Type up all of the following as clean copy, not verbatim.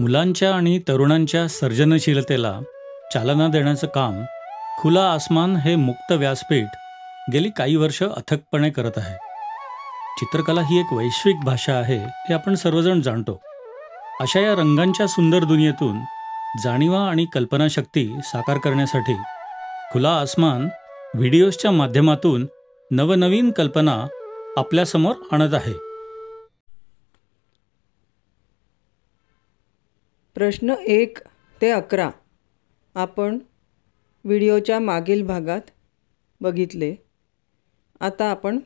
मुलांच्या आणि तरुणांच्या सर्जनशीलतेला चालना देण्याचं काम खुला आसमान हे मुक्त व्यासपीठ गेली काही वर्ष अथकपणे करत आहे. चित्रकला ही एक वैश्विक भाषा आहे हे आपण सर्वजण जाणतो. अशा या रंगांच्या सुंदर दुनियेतून जाणीवा आणि कल्पनाशक्ती साकार करण्यासाठी खुला आसमान व्हिडिओजच्या माध्यमातून नवनवीन कल्पना आपल्यासमोर आणत आहे. प्रश्न 1 ते 11 आपण व्हिडिओच्या मागील भागात बघितले. आता आपण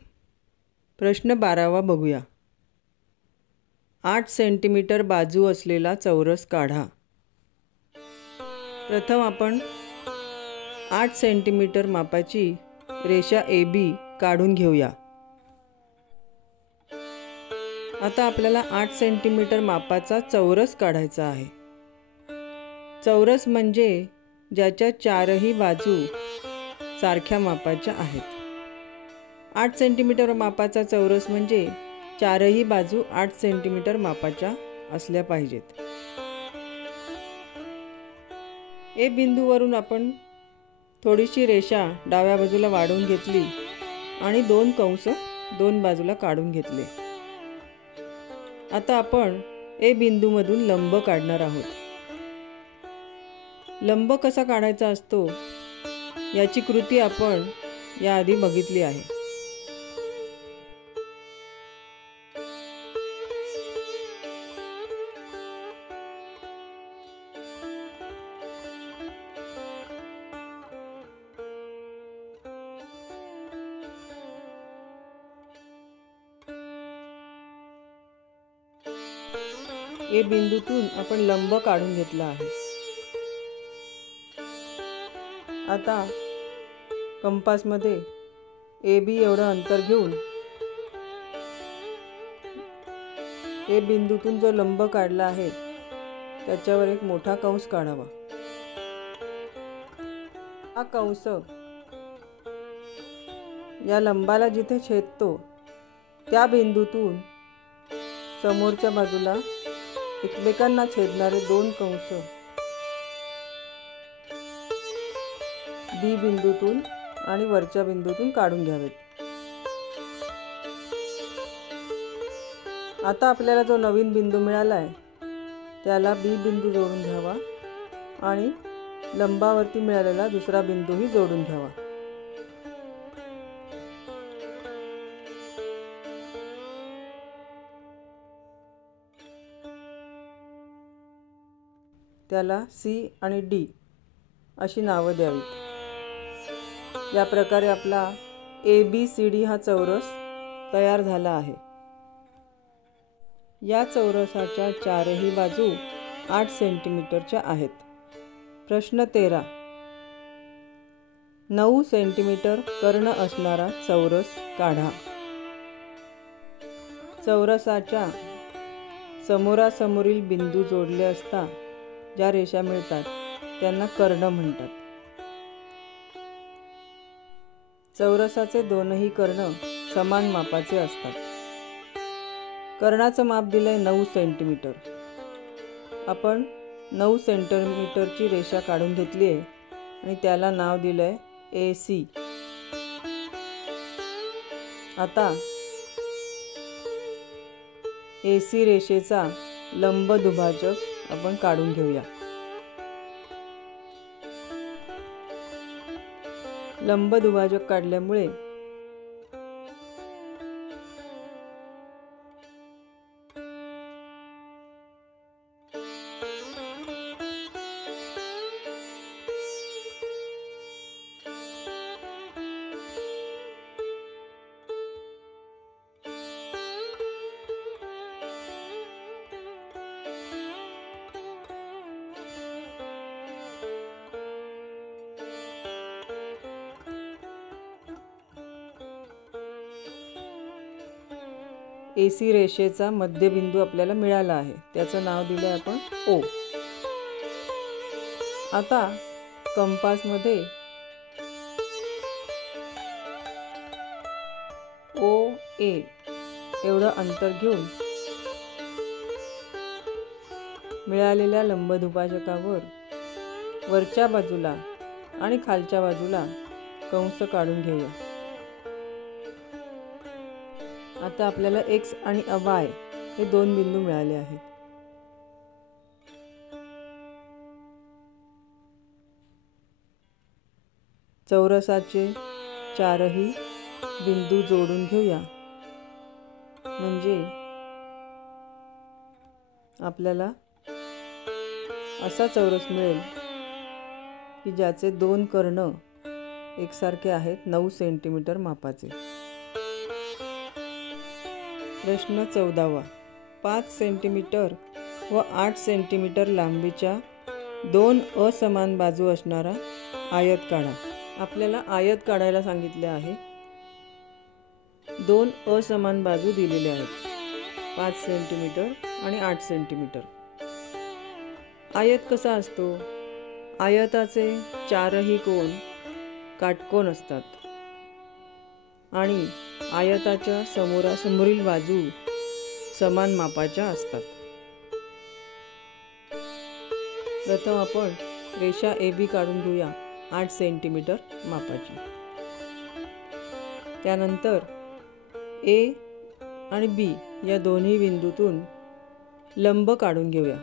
प्रश्न 12वा बघूया. 8 सेंटीमीटर बाजू असलेला चौरस काढा. प्रथम आपण 8 सेंटीमीटर मापाची रेषा AB काढून घेऊया. आता आपल्याला 8 सेंटीमीटर मापाचा चौरस काढायचा आहे. चौरस म्हणजे ज्याच्या चारही बाजू सारख्या मापाच्या आहेत. 8 सेंटीमीटर मापाचा चौरस म्हणजे चारही बाजू 8 सेंटीमीटर मापाच्या असल्या पाहिजेत. ए बिंदूवरून आपण थोडीशी रेषा डाव्या बाजूला वाढवून घेतली आणि 2 कंस दोन बाजूला काढून घेतले. आता आपण ए बिंदूमधून लंब काढणार आहोत. लंब कसा काढायचा असतो याची कृती आपण याआधी बघितली आहे. ए बिंदूतून आपण लंब काढून घेतला आहे. आता कंपासमध्ये AB एवढं अंतर घेऊन ए बिंदूतून जो लंब काढला आहे त्याच्यावर एक मोठा कंस काढावा. हा कंस या लंबाला जिथे छेदतो त्या बिंदूतून समोरच्या बाजूला एकमेकांना छेदणारे 2 कंस B बिंदूतून आणि वरच्या बिंदूतून काढून घ्यावेत. आता आपल्याला जो नवीन बिंदू मिळाला आहे त्याला B बिंदू जोडून घ्यावा आणि लंबावरती मिळालेला दुसरा बिंदूही जोडून घ्यावा. त्याला C आणि D अशी नावं द्यावीत. या प्रकारे आपला ABCD हा चौरस तयार झाला आहे. या चौरसाच्या चारही बाजू 8 सेंटीमीटरच्या आहेत. प्रश्न 13 9 सेंटीमीटर कर्ण असणारा चौरस काढा. चौरसाच्या समोरासमोरील बिंदू जोडले असता ज्या रेषा मिळतात त्यांना कर्ण म्हणतात. चौरसाचे दोनही कर्ण समान मापाचे असतात. कर्णाचं माप दिलंय 9 सेंटीमीटर. आपण 9 सेंटीमीटरची रेषा काढून घेतली आहे आणि त्याला नाव दिलंय AC. आता AC रेषेचा लंब दुभाजक आपण काढून घेऊया. लंब दुभाजक काढल्यामुळे AC रेषेचा मध्यबिंदू आपल्याला मिळाला आहे. त्याचं नाव दिलं आहे आपण O. आता कंपासमध्ये OA एवढं अंतर घेऊन मिळालेल्या लंबदुभाजकावर वरच्या बाजूला आणि खालच्या बाजूला कंस काढून घेऊया. आता आपल्याला एक्स आणि वाय हे दोन बिंदू मिळाले आहेत. चौरसाचे चारही बिंदू जोडून घेऊया. म्हणजे आपल्याला असा चौरस मिळेल की ज्याचे दोन कर्ण एकसारखे आहेत 9 सेंटीमीटर मापाचे. प्रश्न 14वा. 5 सेंटीमीटर व 8 सेंटीमीटर लांबीच्या दोन असमान बाजू असणारा आयत काढा. आपल्याला आयत काढायला सांगितले आहे. दोन असमान बाजू दिलेल्या आहेत, 5 सेंटीमीटर आणि 8 सेंटीमीटर. आयत कसा असतो? आयताचे चारही कोन काटकोन असतात आणि आयताच्या समोरासमोरील बाजू समान मापाच्या असतात. प्रथम आपण रेषा AB काढून घेऊया 8 सेंटीमीटर मापाची. त्यानंतर A आणि B या दोन्ही बिंदूतून लंब काढून घेऊया.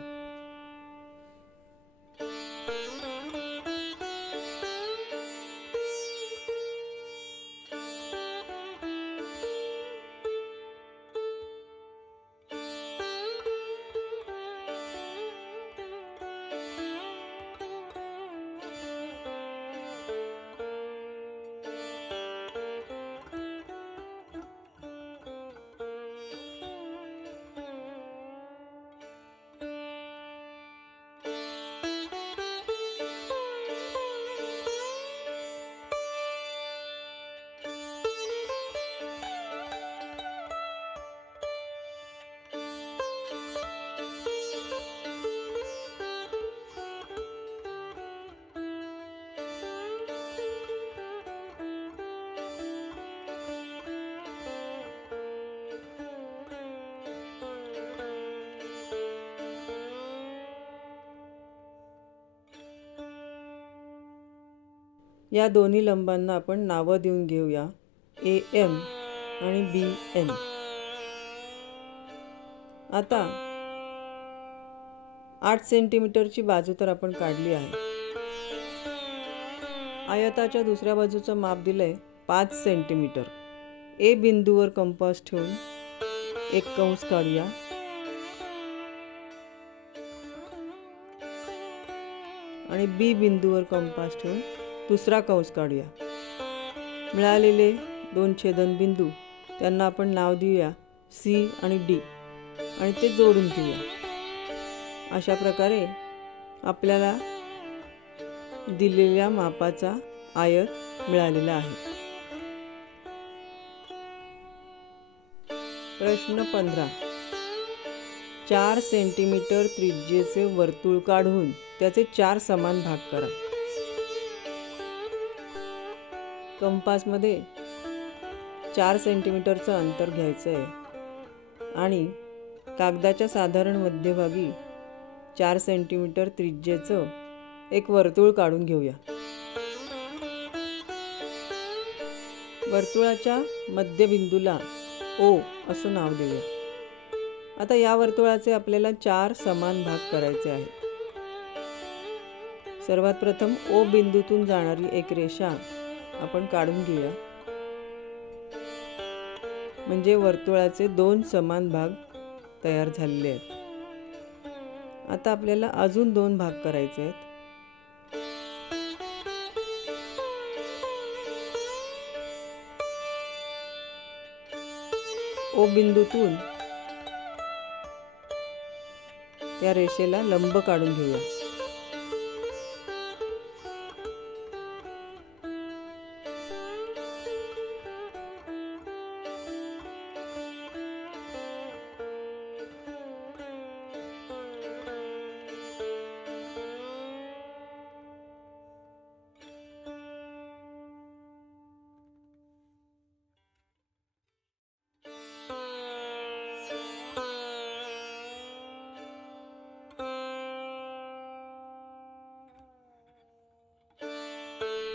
या दोन्ही लंबांना आपण नावं देऊन घेऊया, AM आणि BN. आता 8 सेंटीमीटरची बाजू तर आपण काढली आहे. आयताच्या दुसऱ्या बाजूचं माप दिलंय 5 सेंटीमीटर. A बिंदूवर कंपास ठेवून एक कंस काढूया. आणि B बिंदूवर कंपास ठेवून दुसरा कंस काढूया. मिळालेले दोन छेदनबिंदू त्यांना आपण नाव देऊया C आणि D आणि ते जोडून घेऊया. अशा प्रकारे आपल्याला दिलेल्या मापाचा आयत मिळालेला आहे. प्रश्न 15. 4 सेंटीमीटर त्रिज्येचे वर्तुळ काढून त्याचे 4 समान भाग करा. कंपासमध्ये 4 सेंटीमीटरचं अंतर घ्यायचं आहे आणि कागदाच्या साधारण मध्यभागी 4 सेंटीमीटर त्रिज्येचं एक वर्तुळ काढून घेऊया. वर्तुळाच्या मध्यबिंदूला O असं नाव देऊया. आता या वर्तुळाचे आपल्याला 4 समान भाग करायचे आहेत. सर्वात प्रथम O बिंदूतून जाणारी एक रेषा आपण काढून घेऊया. म्हणजे वर्तुळाचे 2 समान भाग तयार झालेले आहेत. आता आपल्याला अजून 2 भाग करायचे आहेत. O बिंदूतून त्या रेषेला लंब काढून घेऊया.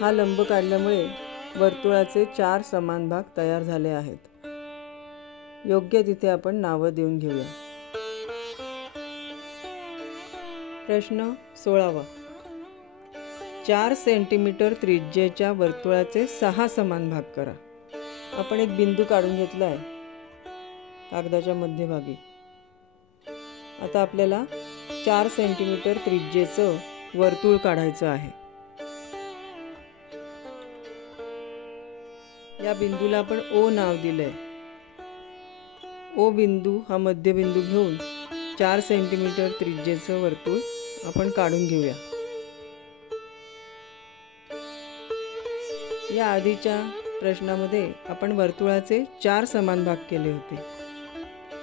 हा लंब काढल्यामुळे वर्तुळाचे 4 समान भाग तयार झाले आहेत. योग्य तिथे आपण नावं देऊन घेऊया. प्रश्न 16वा. 4 सेंटीमीटर त्रिज्येच्या वर्तुळाचे 6 समान भाग करा. आपण एक बिंदू काढून घेतला आहे कागदाच्या मध्यभागी. आता आपल्याला 4 सेंटीमीटर त्रिज्येचं वर्तुळ काढायचं आहे. या बिंदूला आपण ओ नाव दिलंय. ओ बिंदू हा मध्यबिंदू घेऊन 4 सेंटीमीटर त्रिज्येचं वर्तुळ आपण काढून घेऊया. या आधीच्या प्रश्नामध्ये आपण वर्तुळाचे 4 समान भाग केले होते.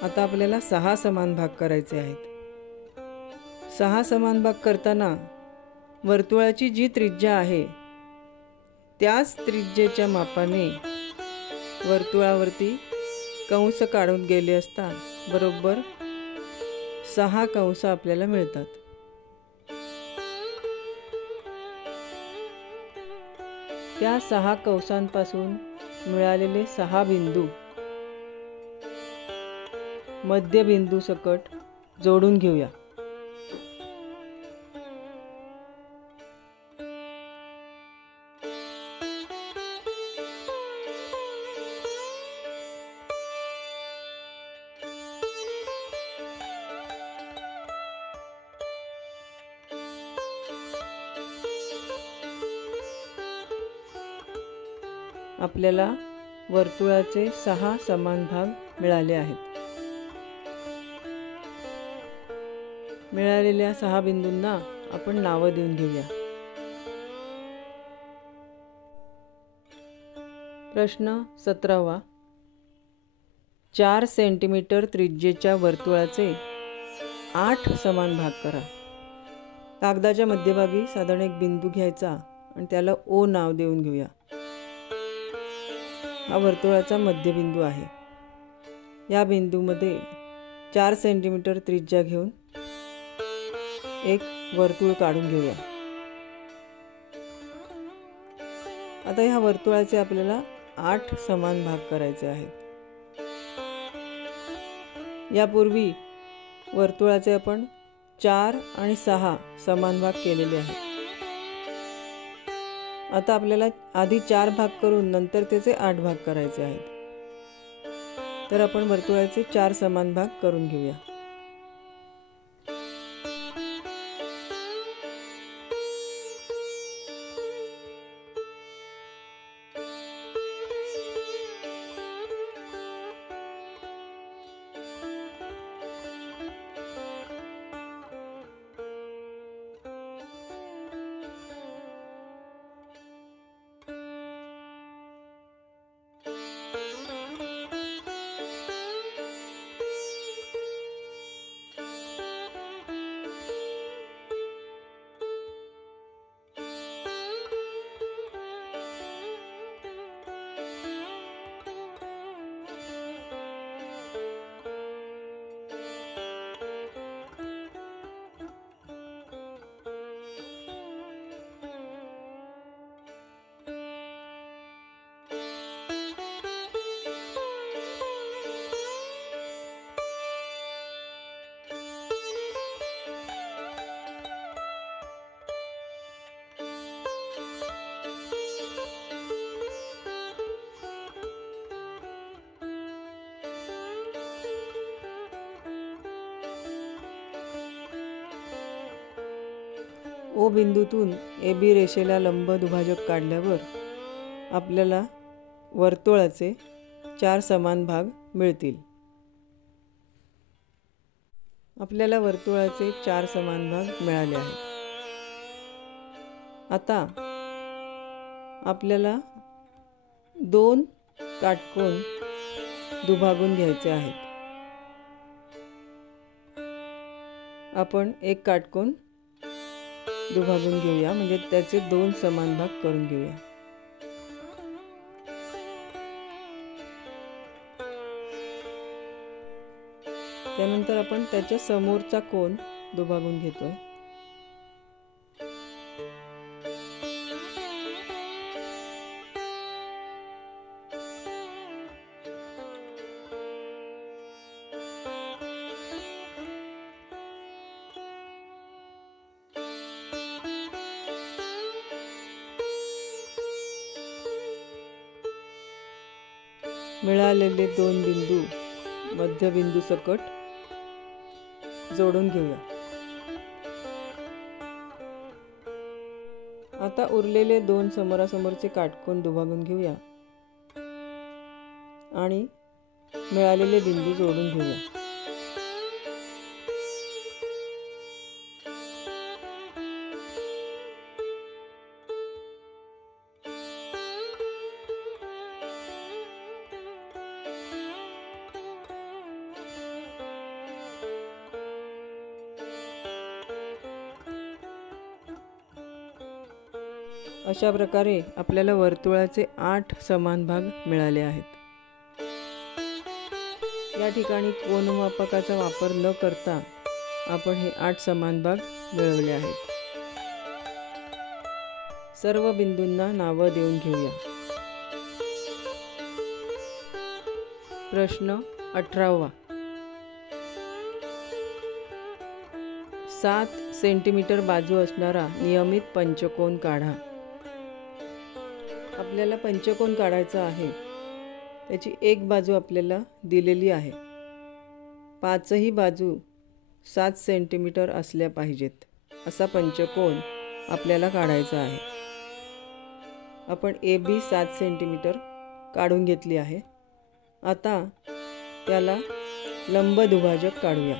आता आपल्याला 6 समान भाग करायचे आहेत. 6 समान भाग करताना वर्तुळाची जी त्रिज्या आहे त्याच त्रिज्येच्या मापाने वर्तुळावरती कंस काढून गेले असता बरोबर 6 कंस आपल्याला मिळतात. त्या 6 कंसांपासून मिळालेले 6 बिंदू मध्यबिंदू सकट जोडून घेऊया. आपल्याला वर्तुळाचे 6 समान भाग मिळाले आहेत. मिळालेल्या 6 बिंदूंना आपण नावं देऊन घेऊया. प्रश्न 17वा. 4 सेंटीमीटर त्रिज्येच्या वर्तुळाचे 8 समान भाग करा. कागदाच्या मध्यभागी साधारण एक बिंदू घ्यायचा आणि त्याला ओ नाव देऊन घेऊया. हा वर्तुळाचा मध्यबिंदू आहे. या बिंदूमध्ये 4 सेंटीमीटर त्रिज्या घेऊन एक वर्तुळ काढून घेऊया. आता ह्या वर्तुळाचे आपल्याला 8 समान भाग करायचे आहेत. यापूर्वी वर्तुळाचे आपण 4 आणि 6 समान भाग केलेले आहेत. आता आपल्याला आधी 4 भाग करून नंतर त्याचे 8 भाग करायचे आहेत. तर आपण वर्तुळाचे 4 समान भाग करून घेऊया. ओ बिंदूतून ए बी रेषेला लंब दुभाजक काढल्यावर आपल्याला वर्तुळाचे 4 समान भाग मिळतील. आपल्याला वर्तुळाचे 4 समान भाग मिळाले आहेत. आता आपल्याला 2 काटकोन दुभागून घ्यायचे आहेत. आपण एक काटकोन दुभागून घेऊया, म्हणजे त्याचे 2 समान भाग करून घेऊया. त्यानंतर आपण त्याच्या समोरचा कोन दुभागून घेतोय. मिळालेले दोन बिंदू मध्यबिंदू सकट जोडून घेऊया. आता उरलेले दोन समोरासमोरचे काटकोन दुभागून घेऊया आणि मिळालेले बिंदू जोडून घेऊया. अशा प्रकारे आपल्याला वर्तुळाचे 8 समान भाग मिळाले आहेत. या ठिकाणी कोनमापकाचा वापर न करता आपण हे 8 समान भाग मिळवले आहेत. सर्व बिंदूंना नावं देऊन घेऊया. प्रश्न 18वा. 7 सेंटीमीटर बाजू असणारा नियमित पंचकोन काढा. आपल्याला पंचकोन काढायचा आहे. त्याची एक बाजू आपल्याला दिलेली आहे. 5ही बाजू 7 सेंटीमीटर असल्या पाहिजेत असा पंचकोन आपल्याला काढायचा आहे. आपण AB 7 सेंटीमीटर काढून घेतली आहे. आता त्याला लंब दुभाजक काढूया.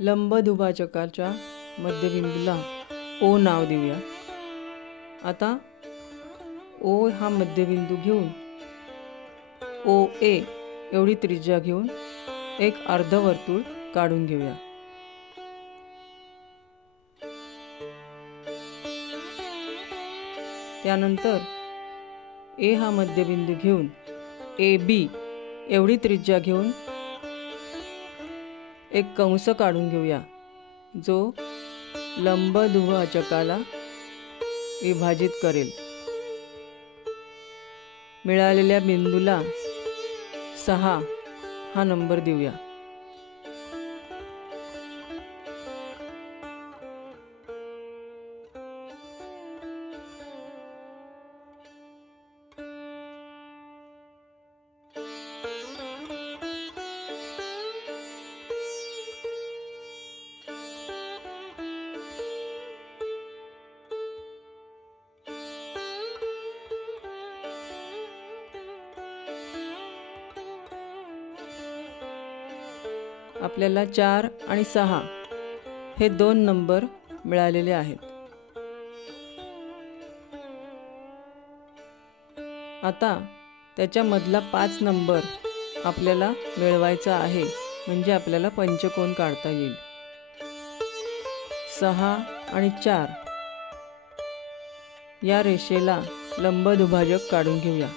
लंब दुभाजकाच्या मध्यबिंदूला O नाव देऊया. आता O हा मध्यबिंदू घेऊन OA एवढी त्रिज्या घेऊन एक अर्धवर्तुळ काढून घेऊया. त्यानंतर A हा मध्यबिंदू घेऊन AB एवढी त्रिज्या घेऊन एक कंस काढून घेऊया जो लंब दुभाजकाला विभाजित करेल. मिळालेल्या बिंदूला 6 हा नंबर देऊया. आपल्याला 4 आणि 6 हे 2 नंबर मिळालेले आहेत. आता त्याच्यामधला 5 नंबर आपल्याला मिळवायचा आहे म्हणजे आपल्याला पंचकोन काढता येईल. 6 आणि 4 या रेषेला लंब दुभाजक काढून घेऊया.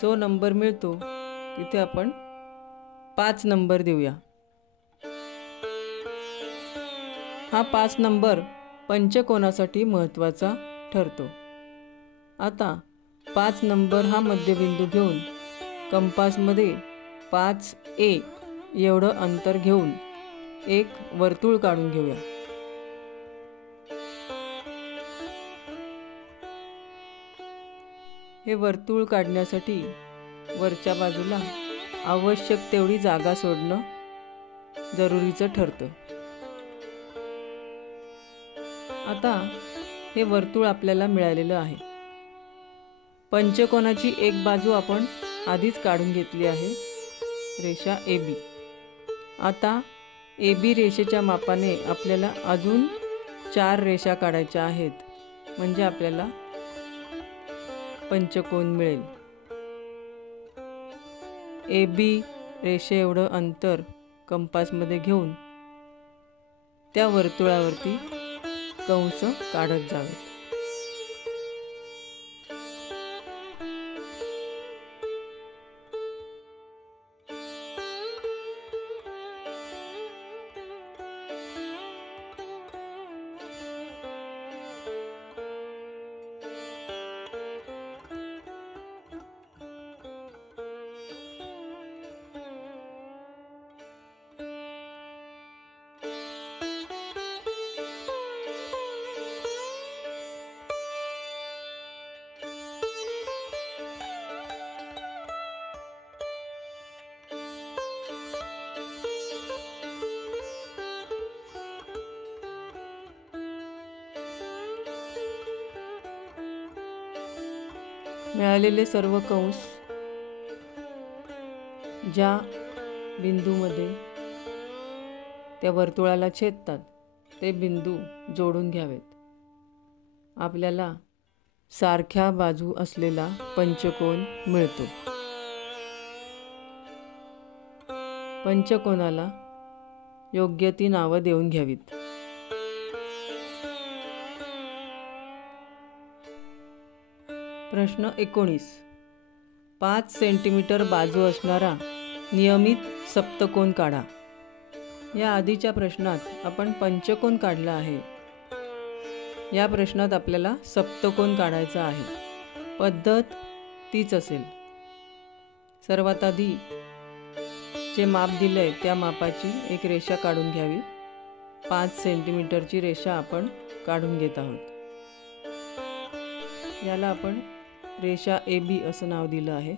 जो नंबर मिळतो तिथे आपण 5 नंबर देऊया. हा 5 नंबर पंचकोनासाठी महत्त्वाचा ठरतो. आता 5 नंबर हा मध्यबिंदू घेऊन कंपासमध्ये 5A एवढं अंतर घेऊन एक वर्तुळ काढून घेऊया. हे वर्तुळ काढण्यासाठी वरच्या बाजूला आवश्यक तेवढी जागा सोडणं जरुरीचं ठरतं. आता हे वर्तुळ आपल्याला मिळालेलं आहे. पंचकोनाची एक बाजू आपण आधीच काढून घेतली आहे, रेषा AB. आता AB रेषेच्या मापाने आपल्याला अजून 4 रेषा काढायच्या आहेत म्हणजे आपल्याला पंचकोन मिळेल. AB रेषे एवढं अंतर कंपासमध्ये घेऊन त्या वर्तुळावरती कंस काढत जावे. मिळालेले सर्व कंस ज्या बिंदूमध्ये त्या वर्तुळाला छेदतात ते बिंदू जोडून घ्यावेत. आपल्याला सारख्या बाजू असलेला पंचकोन मिळतो. पंचकोनाला योग्य ती नावं देऊन घ्यावीत. प्रश्न 19. 5 सेंटीमीटर बाजू असणारा नियमित सप्तकोन काढा. या आधीच्या प्रश्नात आपण पंचकोन काढला आहे. या प्रश्नात आपल्याला सप्तकोन काढायचा आहे. पद्धत तीच असेल. सर्वात आधी जे माप दिलंय त्या मापाची एक रेषा काढून घ्यावी. 5 सेंटीमीटरची रेषा आपण काढून घेत आहोत. याला आपण रेषा AB असं नाव दिलं आहे.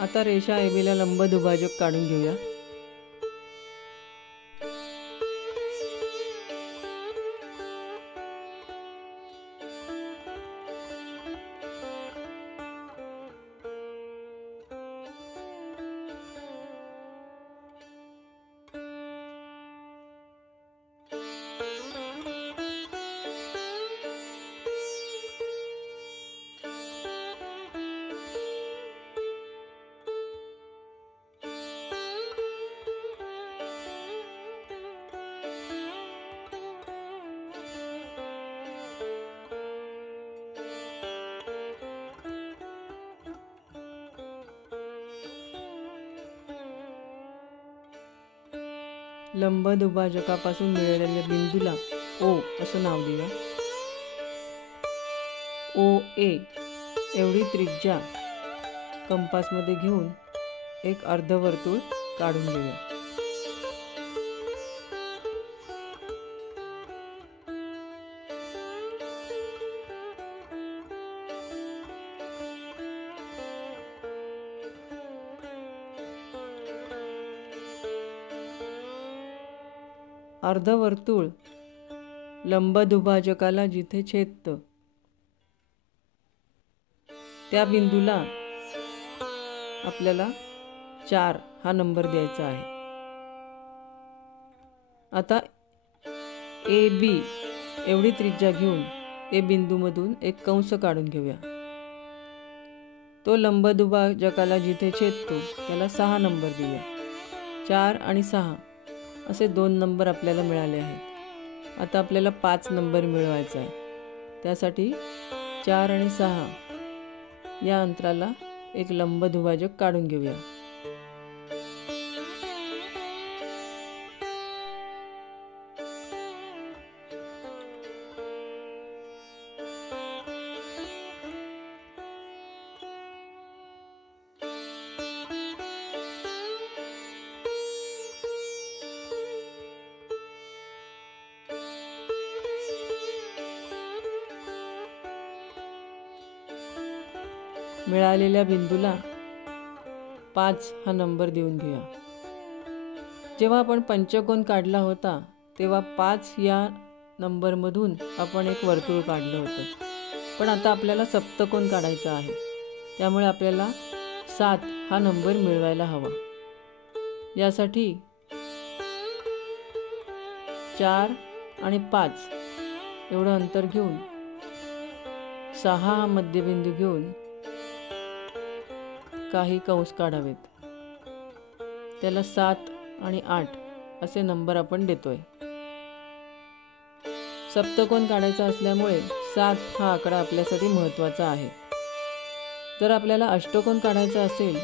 आता रेषा AB ला लंब दुभाजक काढून घेऊया. लंब दुभाजकापासून मिळालेल्या बिंदूला O असं नाव देऊया. OA एवढी त्रिज्या कंपासमध्ये घेऊन एक अर्धवर्तुळ काढून घेऊया. अर्धवर्तुळ लंब दुभाजकाला जिथे छेदतं त्या बिंदूला आपल्याला 4 हा नंबर द्यायचा आहे. आता AB एवढी त्रिज्या घेऊन A बिंदूमधून एक कंस काढून घेऊया. तो लंब दुभाजकाला जिथे छेदतो त्याला 6 नंबर देऊया. 4 आणि 6 असे 2 नंबर आपल्याला मिळाले आहेत. आता आपल्याला 5 नंबर मिळवायचा आहे. त्यासाठी 4 आणि 6 या अंतराला एक लंब दुभाजक काढून घेऊया. मिळालेल्या बिंदूला 5 हा नंबर देऊन घेऊया. जेव्हा आपण पंचकोन काढला होता तेव्हा 5 या नंबरमधून आपण एक वर्तुळ काढलं होतं. पण आता आपल्याला सप्तकोन काढायचा आहे. त्यामुळे आपल्याला 7 हा नंबर मिळवायला हवा. यासाठी 4 आणि 5 एवढं अंतर घेऊन 6 हा मध्यबिंदू घेऊन काही कंस काढावेत. त्याला 7 आणि 8 असे नंबर आपण देतोय. सप्तकोन काढायचा असल्यामुळे 7 हा आकडा आपल्यासाठी महत्त्वाचा आहे. जर आपल्याला अष्टकोन काढायचा असेल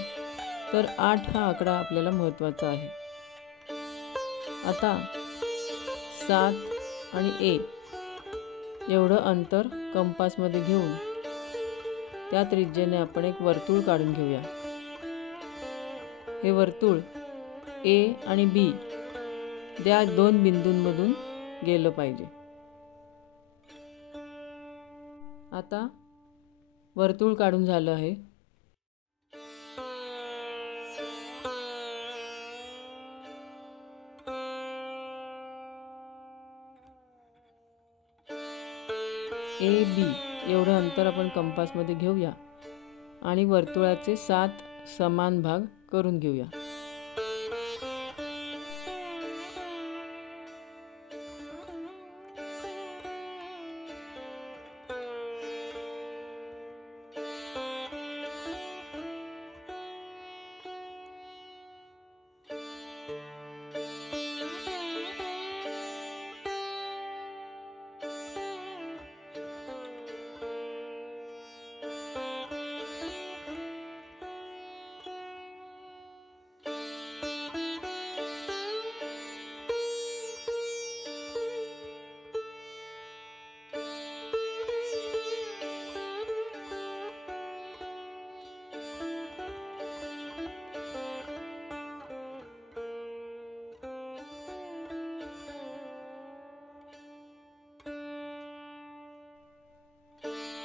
तर 8 हा आकडा आपल्याला महत्त्वाचा आहे. आता 7 आणि A एवढं अंतर कंपासमध्ये घेऊन त्या त्रिज्येने आपण एक वर्तुळ काढून घेऊया. हे वर्तुळ A आणि B या 2 बिंदूंमधून गेलं पाहिजे. आता वर्तुळ काढून झालं आहे. AB एवढं अंतर आपण कंपासमध्ये घेऊया आणि वर्तुळाचे 7 समान भाग करून घेऊया.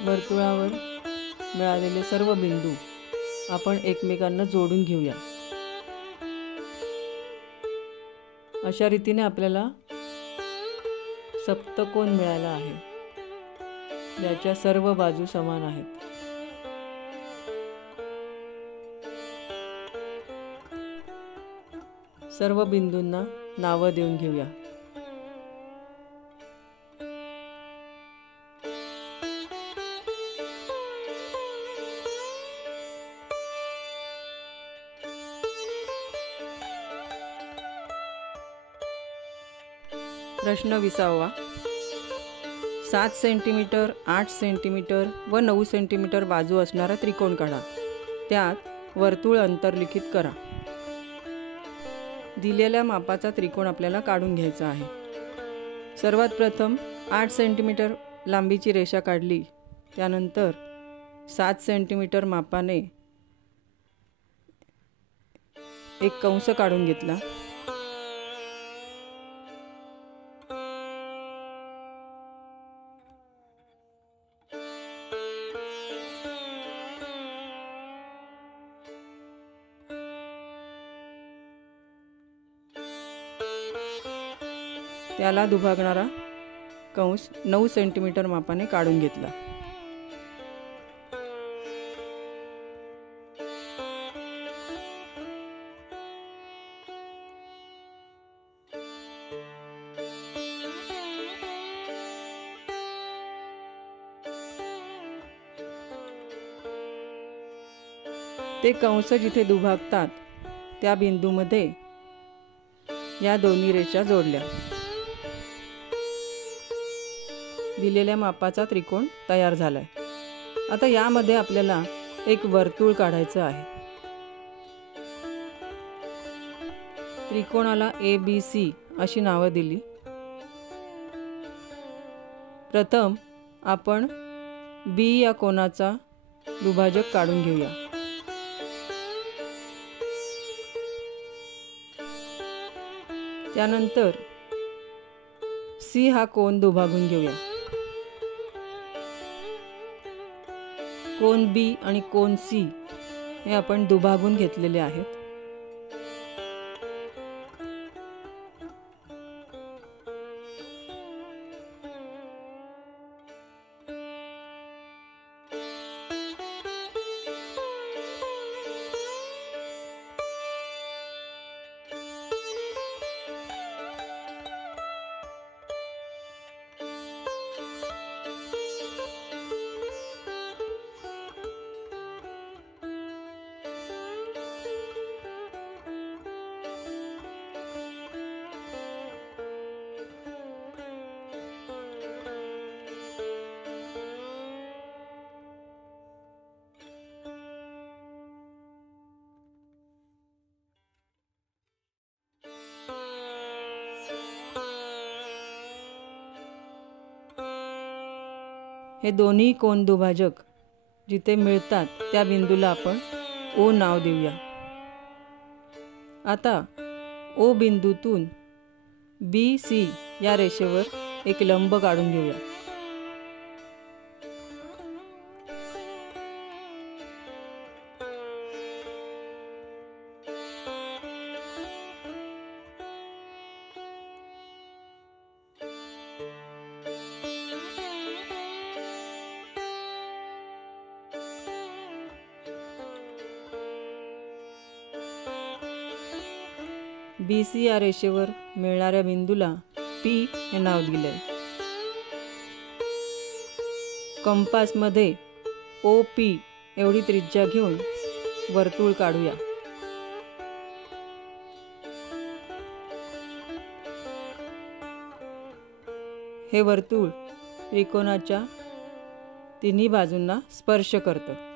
वर्तुळावर मिळालेले सर्व बिंदू आपण एकमेकांना जोडून घेऊया. अशा रीतीने आपल्याला सप्तकोन मिळाला आहे, ज्याच्या सर्व बाजू समान आहेत. सर्व बिंदूंना नावं देऊन घेऊया. प्रश्न 20वा. 7 सेंटीमीटर, 8 सेंटीमीटर व 9 सेंटीमीटर बाजू असणारा त्रिकोण काढा. त्यात वर्तुळ अंतर्लिखित करा. दिलेल्या मापाचा त्रिकोण आपल्याला काढून घ्यायचा आहे. सर्वात प्रथम 8 सेंटीमीटर लांबीची रेषा काढली. त्यानंतर 7 सेंटीमीटर मापाने एक कंस काढून घेतला. त्याला दुभागणारा कंस 9 सेंटीमीटर मापाने काढून घेतला. ते कंस जिथे दुभागतात त्या बिंदूमध्ये या दोन्ही रेषा जोडल्या. दिलेल्या मापाचा त्रिकोण तयार झालाय. आता यामध्ये आपल्याला एक वर्तुळ काढायचं आहे. त्रिकोणाला ABC अशी नावं दिली. प्रथम आपण B या कोनाचा दुभाजक काढून घेऊया. त्यानंतर C हा कोन दुभागून घेऊया. कोन B आणि कोन C हे आपण दुभागून घेतलेले आहेत. हे दोन्ही कोन दुभाजक जिथे मिळतात त्या बिंदूला आपण O नाव देऊया. आता O बिंदूतून BC या रेषेवर एक लंब काढून घेऊया. बी सी या रेषेवर मिळणाऱ्या बिंदूला पी हे नाव दिले. कंपासमध्ये ओ पी एवढी त्रिज्या घेऊन वर्तुळ काढूया. हे वर्तुळ त्रिकोणाच्या तिन्ही बाजूंना स्पर्श करतं.